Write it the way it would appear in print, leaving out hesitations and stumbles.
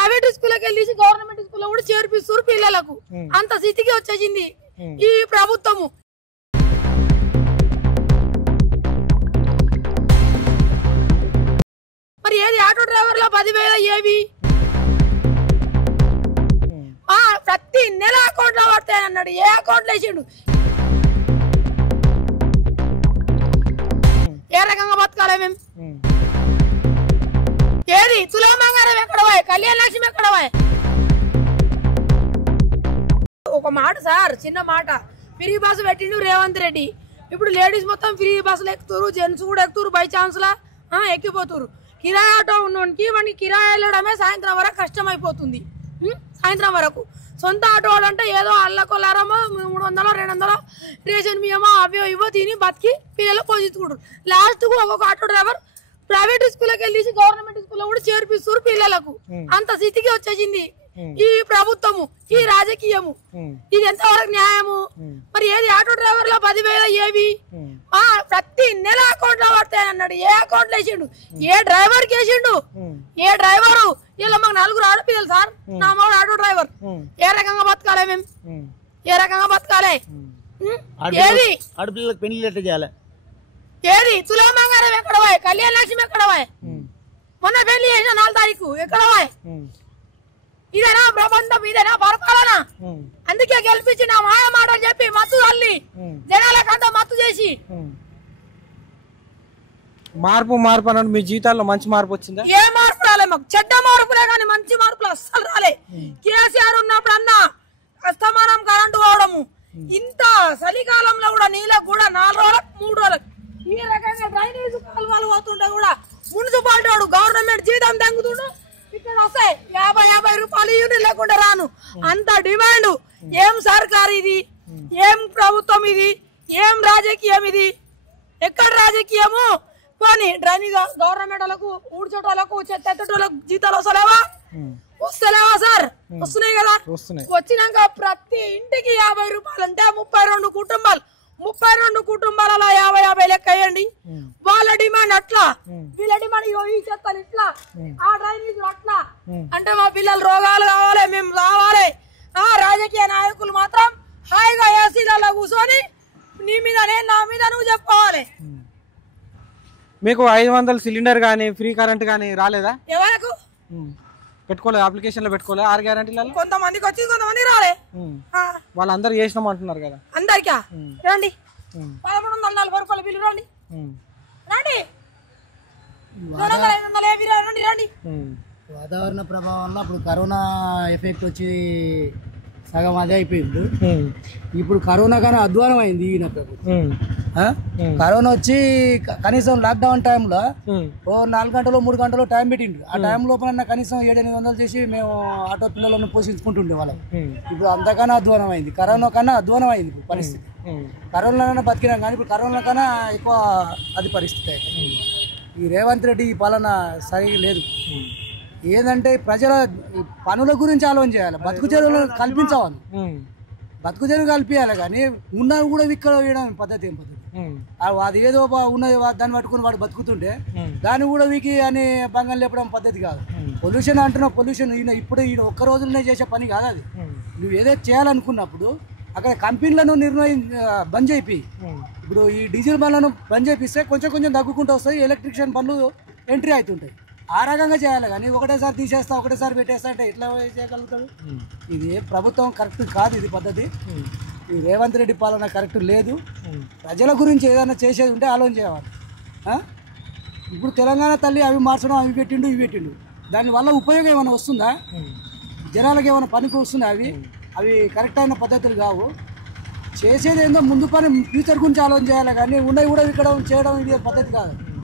Private స్కూల్కి వెళ్ళి government స్కూల్లో కూడా చేర్పిస్తారు పిల్లలకు. అంత స్థితికి వచ్చేసింది ఈ ప్రభుత్వము. మరి ఏది ఆటో డ్రైవర్ల 10,000 ఏవి ప్రతి నెల అకౌంట్ లో పడతాయని అన్నాడు. ఏ అకౌంట్ లో వేసిండు? ఏ రకంగా బతకాలే మేము? ఏది తులమంగారం ఎక్కడ పోయి, కళ్యాణ లక్ష్మి ఎక్కడ పోయి? ఒక మాట సార్, చిన్న మాట, ఫ్రీ బస్సు పెట్టిండు రేవంత్ రెడ్డి. ఇప్పుడు లేడీస్ మొత్తం ఫ్రీ బస్సులు ఎక్కుతారు, జెంట్స్ కూడా ఎక్కుతారు, బై ఛాన్స్ లా ఎక్కిపోతారు. కిరాయి ఆటో ఉన్నోనికి వాడికి కిరాయి వెళ్ళడమే సాయంత్రం వరకు కష్టం అయిపోతుంది. సాయంత్రం వరకు సొంత ఆటో అంటే ఏదో అల్లకొల్లారమో 300 200 రేషన్ బియ్యమో అవో ఇవో తిని బతికి పిల్లలు పోషించుకుంటారు. లాస్ట్ కు ఒక్కొక్క ఆటో డ్రైవర్ ప్రైవేట్ స్కూల్కి వెళ్ళి గవర్నమెంట్ స్కూల్లో కూడా చేర్పిస్తారు పిల్లలకు. అంత స్థితికి వచ్చేసింది ఈ ప్రభుత్వము, ఈ రాజకీయము. ఇది ఎంతవరకు న్యాయము? మరి ఏది ఆటో డ్రైవర్ల 10,000 ఏవి ప్రతి నెల అకౌంట్ లో పడతాయని అన్నాడు. ఏ అకౌంట్ లో వేసిండు? ఏ డ్రైవర్ కి వేసిండు? ఏ డ్రైవరు? ఇలా మాకు 4 ఆడపిల్లలు సార్, నా మగడు ఆటో డ్రైవర్. ఏ రకంగా బతకాలే మేము? ఏ రకంగా బతకాలే? ఏది ఆడపిల్లలకు పెళ్లి ఎట్లా చేయాలి? ఏది తులమంగారం ఎక్కడ పోయి, కళ్యాణ లక్ష్మి ఎక్కడ పోయి? మొన్న పెళ్లి చేసిన 4 తారీఖు ఎక్కడ పోయి? ఇదేనా ప్రబంధం? ఇదేనా పరిపాలన? అందుకే గెలిపించి నా మాయ మాటలు చెప్పి మత్తు తల్లి జనాలకంతా మత్తు చేసి మార్పు అన్నాడు. మీ జీవితాల్లో మంచి మార్పు వచ్చిందా? ఏ మార్పు రాలే మాకు, చెడ్డ మార్పులే కానీ మంచి మార్పులు అస్సలు రాలే. కేసీఆర్ ఉన్నప్పుడు అన్న అస్తమానం కరెంటు పోవడము, ఇంత చలికాలంలో కూడా నీళ్ళకు కూడా 4 రోజులకు 3 రోజులకు ఈ రకంగా డ్రైనేజ్ కాలువలు పోతుంటే కూడా మున్సిపాలిటీ వాడు గవర్నమెంట్ జీతం తగ్గుతుండు. ఇక్కడ వస్తాయి 50 రూపాయలు యూనిట్ లేకుండా రాను, అంత డిమాండ్. ఏం సర్కార్ ఇది? ఏం ప్రభుత్వం ఇది? ఏం రాజకీయం ఇది? ఎక్కడ రాజకీయము? పోనీ డ్రైనేజ్ గవర్నమెంట్ వాళ్ళకు, ఊడ్చేటోళ్ళకు, చెత్తెట్టేటోళ్ళకు జీతాలు వస్తలేవా సార్? వస్తున్నాయి కదా. వచ్చినాక ప్రతి ఇంటికి 50 రూపాయలు అంటే 32 కుటుంబాలు, 32 కుటుంబాలలో 50 లెక్క వేయండి. వాళ్ళ డిమాండ్ అట్లా, వీళ్ళ డిమాండ్ ఈ చెత్తలు ఇట్లా, ఆ డ్రైనేజ్ అట్లా. అంటే మా పిల్లలు రోగాలు కావాలి, మేము రావాలి. రాజకీయ నాయకులు మాత్రం హాయిగా ఏసీలలో కూర్చొని నీ మీద నేను, నా మీద నువ్వు చెప్పుకోవాలి. మీకు 500 సిలిండర్ గానీ ఫ్రీ కరెంట్ గానీ రాలేదా? ఎవరకు పెట్టుకోలేదు? అప్లికేషన్ లో పెట్టుకోలేదు 6 గ్యారంటీలలో? కొంతమందికి వచ్చి కొంతమంది రాలే. వాళ్ళందరూ చేసినాం అంటున్నారు కదా. అందరికా రండి, 1140 రూపాయల బిల్లు రండి, రండి, 200 500 రండి. వాతావరణ ప్రభావం వల్ల ఇప్పుడు కరోనా ఎఫెక్ట్ వచ్చి సగం అదే అయిపోయింది. ఇప్పుడు కరోనా కానీ అధ్వానం అయింది. ఈయన కరోనా వచ్చి కనీసం లాక్డౌన్ టైంలో 4 గంటలు 3 గంటలు టైం పెట్టిండు. ఆ టైం లోపల కనీసం 700-800 చేసి మేము ఆటో పిల్లలను పోషించుకుంటుండే వాళ్ళం. ఇప్పుడు అంతకన్నా అధ్వానం అయింది, కరోనా కన్నా అధ్వానం అయింది ఇప్పుడు పరిస్థితి. కరోనా బతికినాం కానీ ఇప్పుడు కరోనా కన్నా ఎక్కువ అది పరిస్థితి అయితే. ఈ రేవంత్ రెడ్డి ఈ పాలన సరిగా లేదు. ఏంటంటే ప్రజల పనుల గురించి ఆలోచన చేయాలి, బతుకు చెరువులు కల్పించవాలి, బతుకు చెరువు కల్పించాలి. కానీ ఉన్నవి కూడా విక్కడ వేయడం పద్ధతి ఏం పద్ధతి? అది ఏదో ఉన్నది దాన్ని పట్టుకుని వాడు బతుకుతుంటే దాన్ని కూడా వీకి అని భంగం లేపడం పద్ధతి కాదు. పొల్యూషన్ అంటున్నావు, పొల్యూషన్ ఇప్పుడు ఈ ఒక్క రోజులనే చేసే పని కాదు అది. నువ్వు ఏదైతే చేయాలనుకున్నప్పుడు అక్కడ కంపెనీలను బంద్ చేయి. ఇప్పుడు ఈ డీజిల్ బండ్లను బంద్ చేపిస్తే కొంచెం కొంచెం తగ్గుకుంటూ వస్తాయి, ఎలక్ట్రిషియన్ బండ్లు ఎంట్రీ అవుతుంటాయి. ఆ రకంగా చేయాలి. కానీ ఒకటేసారి తీసేస్తా, ఒకటేసారి పెట్టేస్తా అంటే ఎట్లా చేయగలుగుతాడు? ఇది ప్రభుత్వం కరెక్ట్ కాదు, ఇది పద్ధతి. ఈ రేవంత్ రెడ్డి పాలన కరెక్ట్ లేదు. ప్రజల గురించి ఏదైనా చేసేది ఉంటే ఆలోచన చేయాలి. ఇప్పుడు తెలంగాణ తల్లి అవి మార్చడం, అవి పెట్టిండు, ఇవి పెట్టిండు, దానివల్ల ఉపయోగం ఏమైనా వస్తుందా? జనాలకు ఏమైనా పనికి వస్తుందా? అవి కరెక్ట్ అయిన పద్ధతులు కావు. చేసేది ఏందో ముందు పని ఫ్యూచర్ గురించి ఆలోచన చేయాలి. కానీ ఉండవి కూడా ఇక్కడ చేయడం ఇది పద్ధతి కాదు.